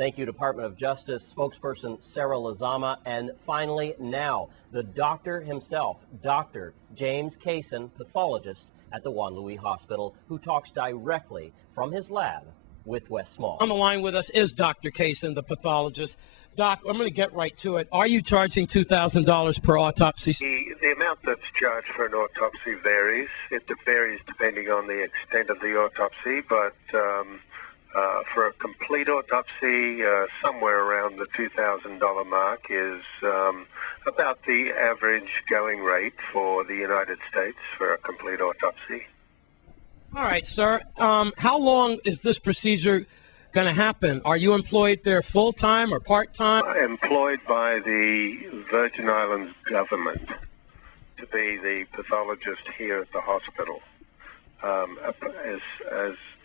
Thank you, Department of Justice spokesperson Sarah Lazama. And finally, now, the doctor himself, Dr. James Kaysen, pathologist at the Juan Luis Hospital, who talks directly from his lab with Wes Small. On the line with us is Dr. Kaysen, the pathologist. Doc, I'm going to get right to it. Are you charging $2,000 per autopsy? The amount that's charged for an autopsy varies. It varies depending on the extent of the autopsy, but for a complete autopsy, somewhere around the $2,000 mark is about the average going rate for the United States for a complete autopsy. All right, sir. How long is this procedure going to happen? Are you employed there full-time or part-time? Employed by the Virgin Islands government to be the pathologist here at the hospital.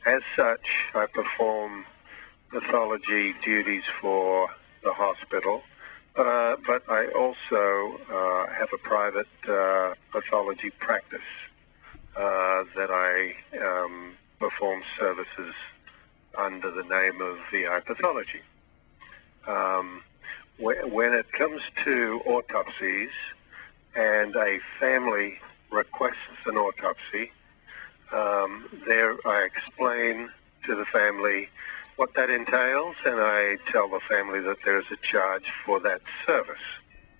As such, I perform pathology duties for the hospital, but I also have a private pathology practice that I perform services under the name of VI Pathology. When it comes to autopsies and a family requests an autopsy, there I explain to the family what that entails, and I tell the family that there's a charge for that service.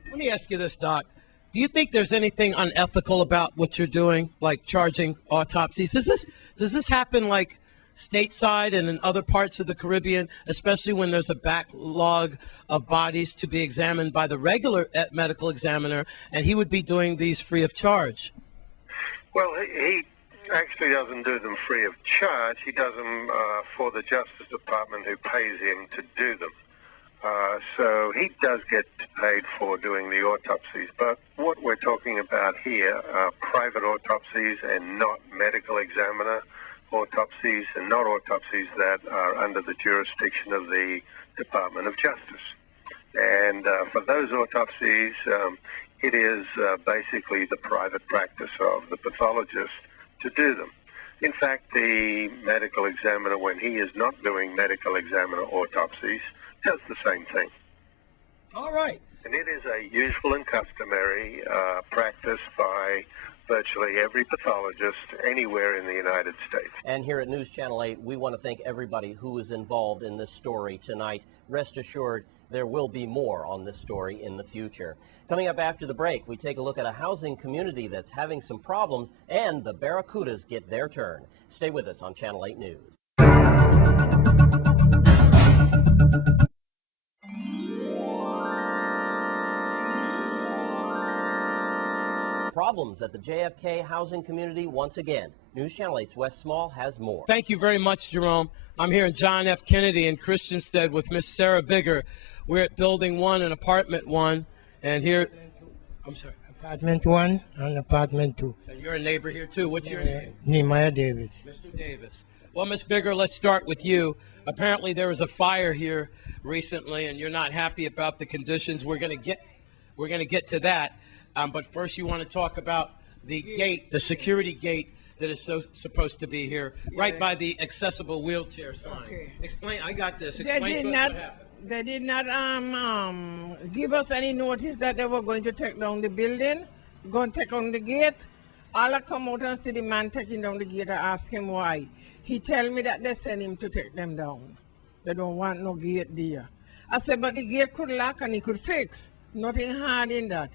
Let me ask you this, Doc. Do you think there's anything unethical about what you're doing, like charging autopsies? Does this happen like stateside and in other parts of the Caribbean, especially when there's a backlog of bodies to be examined by the regular medical examiner, and he would be doing these free of charge? Well, he actually doesn't do them free of charge. He does them for the Justice Department, who pays him to do them. So he does get paid for doing the autopsies. But what we're talking about here are private autopsies and not medical examiner autopsies, and not autopsies that are under the jurisdiction of the Department of Justice. And for those autopsies, it is basically the private practice of the pathologist to do them. In fact, the medical examiner, when he is not doing medical examiner autopsies, does the same thing. All right. And it is a usual and customary practice by virtually every pathologist anywhere in the United States. And here at News Channel 8, we want to thank everybody who is involved in this story tonight. Rest assured, there will be more on this story in the future. Coming up after the break, we take a look at a housing community that's having some problems, and the Barracudas get their turn. Stay with us on Channel 8 News. Problems at the JFK housing community once again. News Channel 8's Wes Small has more. Thank you very much, Jerome. I'm here in John F. Kennedy in Christiansted with Miss Sarah Vigor. We're at Building 1 and Apartment 1, and here, I'm sorry. Apartment 1 and Apartment 2. And you're a neighbor here too. What's your name? Nehemiah Davis. Mr. Davis. Well, Miss Vigor, let's start with you. Apparently there was a fire here recently, and you're not happy about the conditions. We're going to get to that. But first, you want to talk about the gate, the security gate that is supposed to be here, right by the accessible wheelchair sign. Okay. Explain. I got this. Explain to us what happened. They did not give us any notice that they were going to take down the building, going to take down the gate. All I come out and see the man taking down the gate. I ask him why. He tell me that they sent him to take them down. They don't want no gate there. I said, but the gate could lock and he could fix. Nothing hard in that.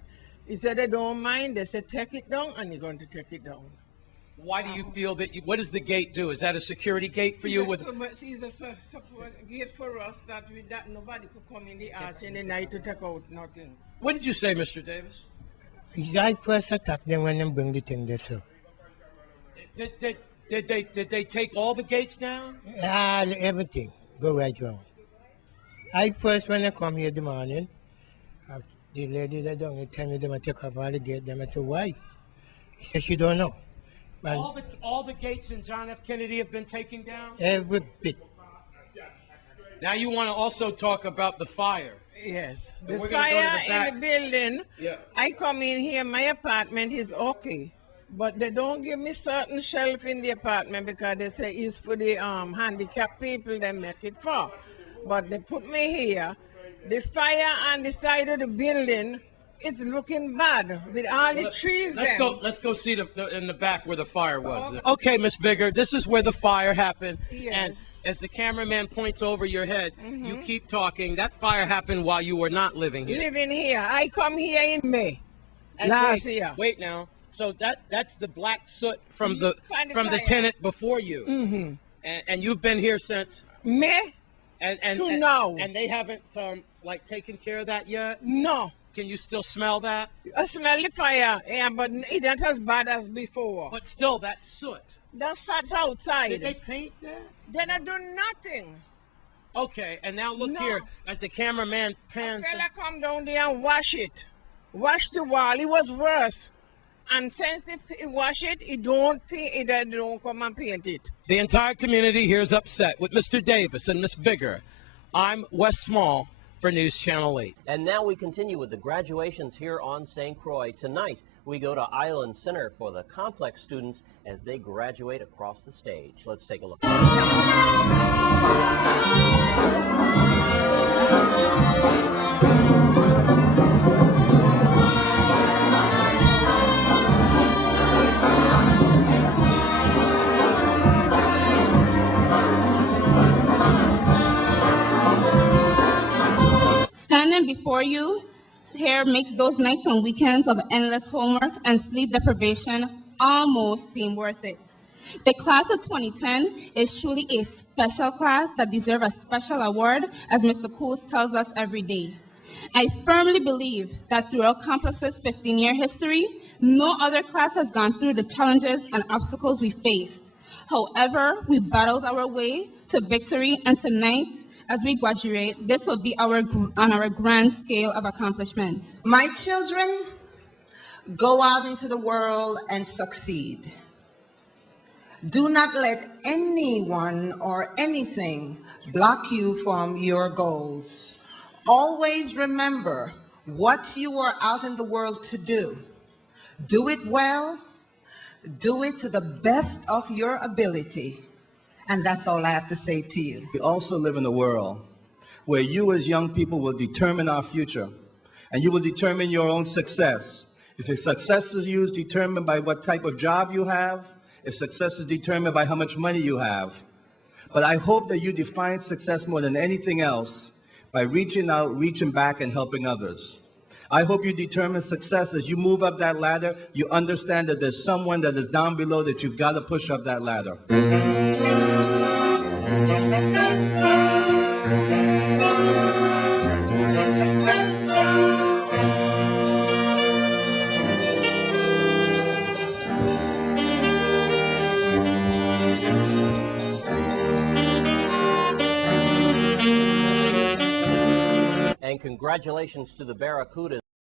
He said they don't mind. They said take it down, and you're going to take it down. Why do you feel that what does the gate do? Is that a security gate for you? It's a support gate for us that nobody could come in the arch in the night to take out nothing. What did you say, Mr. Davis? I first attack them when they bring the thing there, sir. Did they take all the gates down? Everything. Go right wrong. I first, when I come here the morning, the lady that down, tell me they might take off all the gate. Them I said, why? He said she don't know. All the gates in John F. Kennedy have been taken down? Every bit. Now you want to also talk about the fire. Yes. And The we're gonna go to fire the back. in the building, Yeah. I come in here, my apartment is okay. But they don't give me certain shelf in the apartment because they say it's for the handicapped people they make it for. but they put me here. The fire on the side of the building is looking bad with all the trees Let's there. go. Let's go see in the back where the fire was. Okay, Miss Vigor, this is where the fire happened. Yes. And as the cameraman points over your head, you keep talking. That fire happened while you were not living here. Living here. I come here in May And last wait, year. Wait now. So that's the black soot from the fire. tenant before you. And you've been here since May and to now. And they haven't like taken care of that yet? No. Can you still smell that? I smell the fire, yeah, but it not as bad as before. But still, that soot. That's outside. Did they paint that? They not do nothing. Okay, and now look No. here, as the cameraman pans. Fella come down there and wash it. Wash the wall. It was worse. And since he wash it, he don't paint it, they don't come and paint it. The entire community here is upset with Mr. Davis and Miss Vigor. I'm Wes Small for News Channel 8. And now we continue with the graduations here on St. Croix. Tonight, we go to Island Center for the complex students as they graduate across the stage. Let's take a look. Standing before you here makes those nights and weekends of endless homework and sleep deprivation almost seem worth it. The class of 2010 is truly a special class that deserves a special award, as Mr. Coles tells us every day. I firmly believe that through our campus's 15-year history, no other class has gone through the challenges and obstacles we faced. However, we battled our way to victory, and tonight, as we graduate, this will be on our grand scale of accomplishment. My children, go out into the world and succeed. Do not let anyone or anything block you from your goals. Always remember what you are out in the world to do. Do it well, do it to the best of your ability. And that's all I have to say to you. We also live in a world where you as young people will determine our future, and you will determine your own success. If your success is used determined by what type of job you have, if success is determined by how much money you have. But I hope that you define success more than anything else by reaching out, reaching back, and helping others. I hope you determine success as you move up that ladder. You understand that there's someone that is down below that you've got to push up that ladder. And congratulations to the Barracudas.